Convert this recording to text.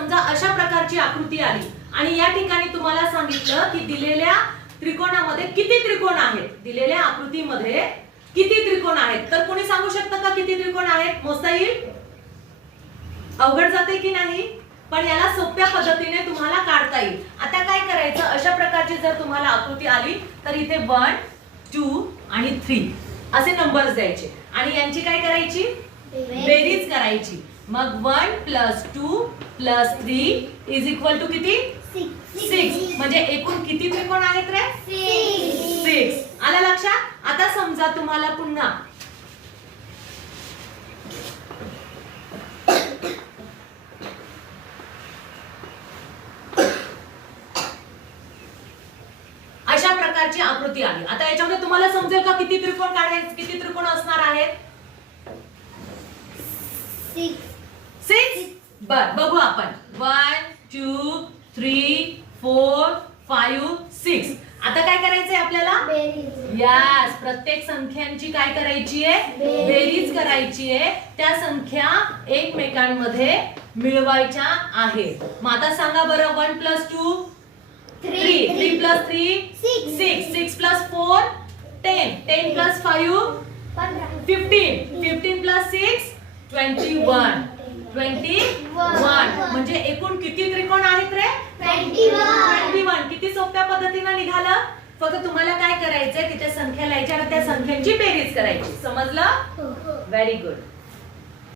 समजा अशा प्रकारची आकृती आली आणि या ठिकाणी तुम्हाला सांगितलं की दिलेल्या त्रिकोणामध्ये किती त्रिकोण आहेत, दिलेल्या आकृतीमध्ये किती त्रिकोण आहेत, तर कोणी सांगू शकतं का किती त्रिकोण आहेत? मोजता येईल? अवघड जाते की नाही? पण याला सोप्या पद्धतीने तुम्हाला काढता येईल. आता काय करायचं, अशा प्रकारची जर तुम्हाला आकृती आली तर इथे 1 2 आणि 3 असे नंबर्स द्यायचे आणि यांची काय करायची? बेरीज करायची. मग 1 + 2 + 3 = किती? 6. म्हणजे एकूण किती त्रिकोण आहेत रे? 6. आलं लक्षात? आता समजा तुम्हाला पुन्हा अशा प्रकारची आकृती आली. आता याच्यामध्ये तुम्हाला समजेल का किती त्रिकोण काढायचे, किती त्रिकोण असणार आहेत? 6. बर बघू आपण. 1 2 3 4 5 6. आता काय करायचंय आपल्याला? यस, प्रत्येक संख्यांची काय करायची आहे? बेरीज करायची आहे. त्या संख्या एकमेकांमध्ये मिळवायच्या आहेत. मग आता सांगा बरं, 1 + 2 3 3 + 3 6 6 + 4 10 10 + 5 15 15 + 6 21 21. म्हणजे एकूण किती त्रिकोण आहेत रे? 21. किती सोप्या पद्धतीने निघालं. फक्त तुम्हाला काय करायचंय, तिथे संख्या लिहायच्या आणि त्या संख्यांची बेरीज करायची. समजलं? Very good.